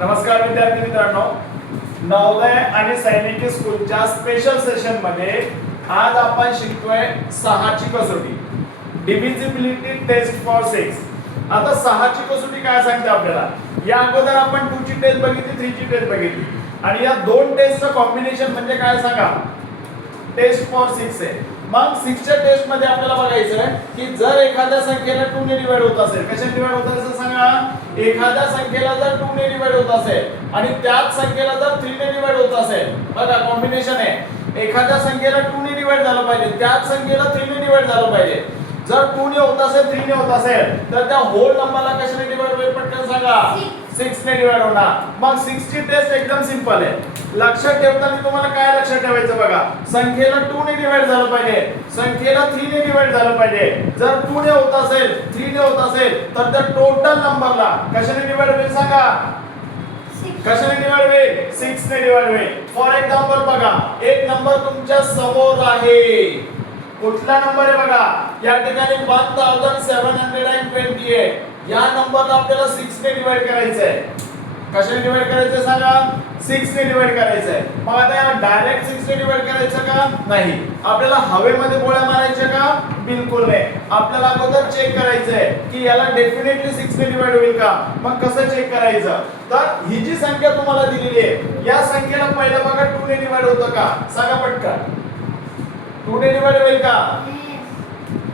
नमस्कार विद्यार्थी मित्रांनो, नवोदय आणि सैनिकी स्कूलच्या स्पेशल सेशन मध्ये आज आपण शिकतोय 6 ची कसोटी, डिव्हिजिबिलिटी टेस्ट फॉर 6। आता 6 ची कसोटी काय सांगते आपल्याला? या अगोदर आपण 2 ची टेस्ट बघितली, 3 ची टेस्ट बघितली आणि या दोन टेस्टचं कॉम्बिनेशन म्हणजे काय सांगा? टेस्ट फॉर 6 आहे। मग 6 च्या टेस्ट मध्ये आपल्याला बघायचं आहे की जर एखाद्या संख्येला 2 ने डिवाइड होत असेल, कशाने डिवाइड होत असेल सांगा? एखाद्या संख्येला जर 2 ने डिवाइड होत असेल आणि त्याच संख्येला जर 3 ने डिवाइड होत असेल, बघा कॉम्बिनेशन आहे, एखाद्या संख्येला 2 ने डिवाइड झालं पाहिजे, त्याच संख्येला 3 ने डिवाइड झालं पाहिजे। जर 2 ने होत असेल, 3 ने होत असेल तर त्या होल नंबरला कशाने डिवाइड होईल पटकन सांगा? 6 ने डिवाइड होणार। मग 6 ची टेस्ट एकदम सिंपल आहे। लक्षात ठेवताना तुम्हाला काय लक्षात ठेवायचं बघा, संख्येला 2 ने डिवाइड झालं पाहिजे, संख्येला 3 ने डिवाइड झालं पाहिजे। जर 2 ने होत असेल, 3 ने होत असेल तर त्या टोटल नंबरला कशाने डिवाइड होईल सांगा? कशाने डिवाइड होईल? 6 ने डिवाइड होईल। फॉर एक्झाम्पल बघा, एक नंबर तुमच्या समोर आहे, कुठला नंबर आहे बघा? या ठिकाणी 1728 या नंबरला आपल्याला 6 ने डिवाइड करायचं आहे। कशाने डिवाइड करायचं सांगा? 6 ने डिवाइड करायचं आहे। मग आता याला डायरेक्ट 6 ने डिवाइड करायचं का? नाही। आपल्याला हवेमध्ये गोळ्या मारायच्या का? बिलकुल नाही। आपल्याला अगोदर चेक करायचं आहे की याला डेफिनेटली 6 ने डिवाइड होईल का? मग कसं चेक करायचं? तर ही जी संख्या तुम्हाला दिलेली आहे, या संख्येला पहिलं बघा 2 ने डिवाइड होतं का? सांगा पटकन। 2 ने डिवाइड होईल का?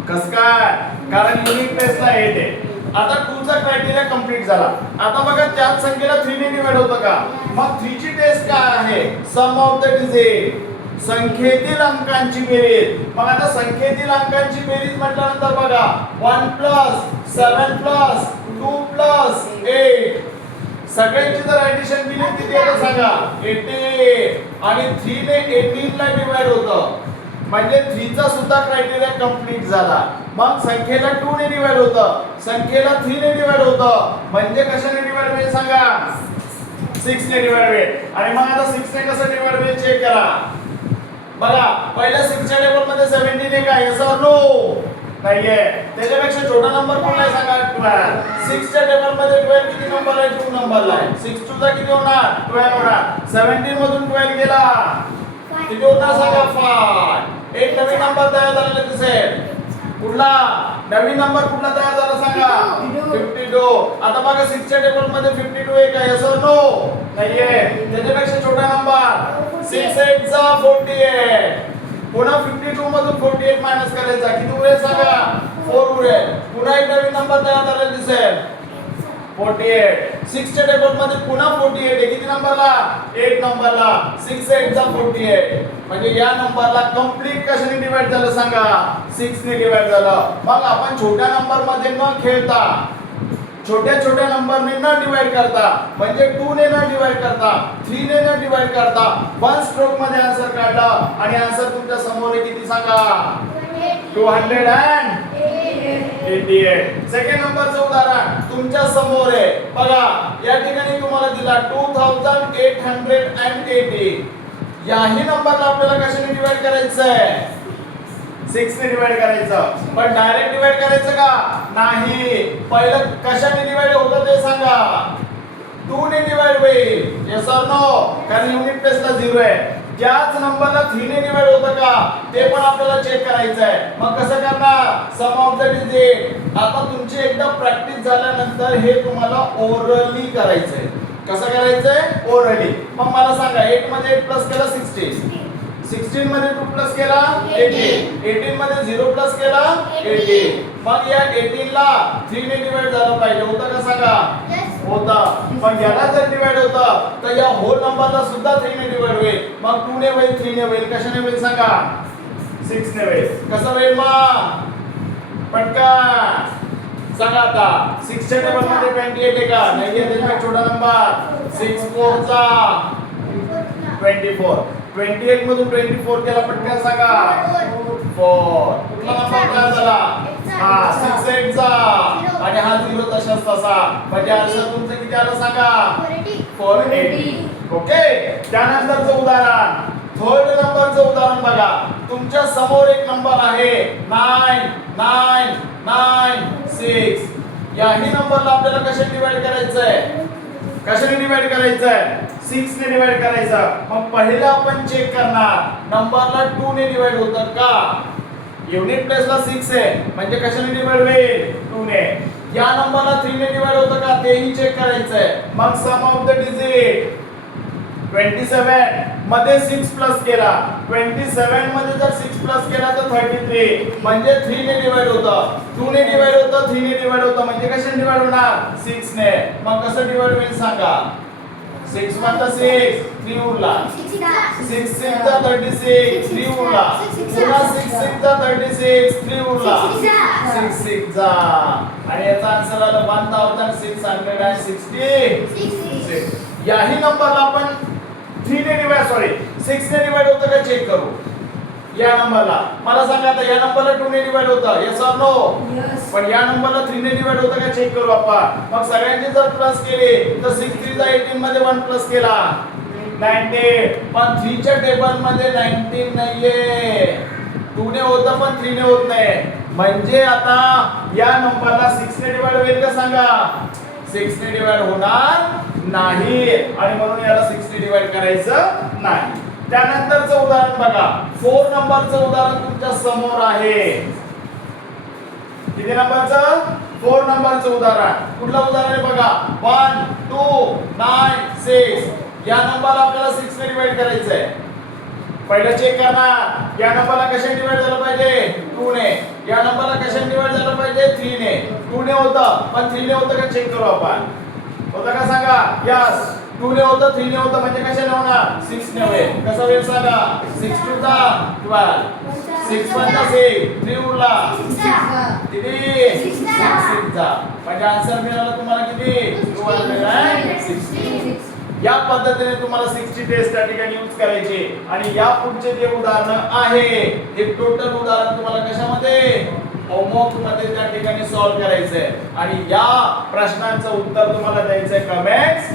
कसं काय? कारण युनिकनेसला 8 आहे। आता 2 चा क्रायटेरिया कंप्लीट झाला। आता बघा त्याच संख्येला 3 ने डिवाइड होतं का? मग 3 ची टेस्ट काय आहे? सम ऑफ द डिजिट, संख्येतील अंकांची बेरीज। मग आता संख्येतील अंकांची बेरीज म्हटल्यानंतर बघा 1 + 7 + 2 + 8 सगळ्यांची जर ऍडिशन केली किती येतं सांगा? 18 आणि 3 ने 18 ला डिवाइड होतं, म्हणजे 3 चा सुद्धा क्रायटेरिया कंप्लीट झाला। मग संख्येला 2 ने डिवाइड होतं, संख्येला 3 ने डिवाइड होतं, म्हणजे कशाने डिवाइड होईल सांगा? 6 ने डिवाइड होईल। आणि मग आता 6 ने कसं डिवाइड होईल चेक करा। बघा पहिल्या 6 च्या टेबल मध्ये 17 आहे का? यस और नो? नाहीये। त्याच्यापेक्षा छोटा नंबर कोणता आहे सांगा? 12। 6 च्या टेबल मध्ये 12 किती नंबर आहे? 2 नंबरला आहे। 6 2 चा किती होणार? 12 होणार। 17 मधून 12 गेला किती होणार सांगा? 5। एक नवीन नंबर तयार झालेला दिसेल। कुठला नवीन नंबर कुठला तयार झाला सांगा? 52। आता बघा 6 च्या टेबल मध्ये 52 आहे का? यस और नो? नाहीये। त्याच्यापेक्षा छोटा नंबर 6 8 चा 48। पुन्हा 52 मधून 48 मायनस करायचा, किती उरेल सांगा? 4 उरेल। पुन्हा एक नवीन नंबर तयार झालेला दिसेल 48। 6 च्या टेबल मध्ये पुन्हा 48 आहे, किती नंबरला? 8 नंबरला। 6 8 चा 48, म्हणजे या नंबरला कंप्लीट कशाने डिवाइड झालं सांगा? 6 ने डिवाइड झालं। मग आपण छोट्या नंबर मध्ये न खेळता, छोट्या छोट्या नंबरने न डिवाइड करता, म्हणजे 2 ने न डिवाइड करता, 3 ने न डिवाइड करता, 1 स्ट्रोक मध्ये आन्सर काढला आणि आन्सर तुमच्या समोर आहे किती सांगा? 288। सेकंड नंबरचं उदाहरण तुमच्या समोर आहे बघा, या ठिकाणी तुम्हाला दिला 2880। याही नंबरला आपल्याला कशाने डिवाइड करायचं आहे? 6 ने डिवाइड करायचं। पण डायरेक्ट डिवाइड करायचं का? नाही। पहिलं कशाने डिवाइड होतं ते सांगा? 2 ने डिवाइड होईल। यस और नो? कारण युनिट टेस्टला 0 आहे। त्याच नंबरला 3 ने डिवाइड होतं का? ते पण आपल्याला चेक करायचं आहे। मग कसं करणार? सम ऑफ द डिजिट। आता तुमची एकदा प्रॅक्टिस झाल्यानंतर हे तुम्हाला ओरली करायचं आहे। कसं करायचंय? ओरली। मग मला सांगा 8 मध्ये 8 प्लस केला 16, 16 मध्ये 2 प्लस केला 18, 18 मध्ये 0 प्लस केला 18। मग या 18 ला 3 ने डिवाइड झालं पाहिजे, होतं का सांगा? होता। पण याला जर डिवाइड होतं तर या होल नंबरला सुद्धा 3 ने डिवाइड होईल। मग 2 ने होईल, 3 ने होईल, कशाने होईल सांगा? 6 ने होईल। कसं होईल मग? पटकन सांगा आता। 6 च्या टेबल मध्ये 28 आहे का? नाहीये। त्याच्यापेक्षा छोटा नंबर 6 4 चा 24। 28 मधून 24 केला, पटकन सांगा? 4। कुठला नंबर तयार झाला? 6 8 चा आणि हा 0 तशाच तसा, म्हणजे आन्सर तुमचं किती आलं सांगा? 480। ओके। त्यानंतरचं उदाहरण, थर्ड नंबरचं उदाहरण बघा। तुमच्या समोर एक नंबर आहे 9 9 9 6। याही नंबरला आपल्याला कशाने डिवाइड करायचं आहे? कशाने डिवाइड करायचंय 6 ने डिवाइड करायचं मग पहिलं आपण चेक करणार नंबरला 2 ने डिवाइड होतं का युनिट प्लेसला 6 आहे म्हणजे कशाने डिवाइड होईल 2 ने या नंबरला 3 ने डिवाइड होतं का तेही चेक करायचंय मग सम ऑफ द डिजिट 27 मध्ये 6 प्लस केला 27 मध्ये जर 6 प्लस केला तर 33 म्हणजे 3 ने डिवाइड होतं 2 ने डिवाइड होतं 3 ने डिवाइड होतं म्हणजे कशाने डिवाइड होणार 6 ने मग कसं डिवाइड होईल सांगा 6 मध्ये 6 3 उरला 6 6 चा 36 3 उरला पुन्हा 6 6 चा 36 3 उरला 6 6 चा आणि याचा आन्सर आला 1666 याही नंबरला आपण 3 ने डिवाइड 6 ने डिवाइड होतं का चेक करू या नंबरला मला सांगा आता या नंबरला 2 ने डिवाइड होतं यस और नो पण या नंबरला 3 ने डिवाइड होतं का चेक करू आपण मग सगळ्यांचे जर प्लस केले तर 6 3 चा 18 मध्ये 1 प्लस केला 19 पण 3 च्या टेबल मध्ये 19 नाहीये 2 ने होतं पण 3 ने होत नाही म्हणजे आता या नंबरला 6 ने डिवाइड होईल का सांगा 6 ने डिवाइड होणार नाही आणि म्हणून याला 6 ने डिवाइड करायचं नाही त्यानंतरचं उदाहरण बघा 4 नंबरचं उदाहरण तुमच्या समोर आहे किती नंबरचं 4 नंबरचं उदाहरण कुठलं उदाहरण आहे बघा 1 2 9 6 या नंबरला आपल्याला 6 ने डिवाइड करायचं आहे पहिलं चेक करणार या नंबरला कशाने डिवाइड झालं पाहिजे 2 ने या नंबरला कशाने डिवाइड झालं पाहिजे 3 ने 2 ने होतं पण 3 ने होतं का चेक करू आपण होतं का सांगा यस 2 ने होतं 3 ने होतं म्हणजे कशाने होणार 6 ने होईल कसं होईल सांगा 6 2 चा 12 6 1 चा 6 3 उरला किती 6 6 चा म्हणजे आन्सर मिळाला तुम्हाला किती 260 या पद्धतीने तुम्हाला 6 ची टेस्ट त्या ठिकाणी यूज करायची आणि या पुढचे जे उदाहरण आहे हे टोटल उदाहरण तुम्हाला कशामध्ये होमवर्क मध्ये त्या ठिकाणी सॉल्व्ह करायचंय आणि या प्रश्नांचं उत्तर तुम्हाला द्यायचंय कमेंट्स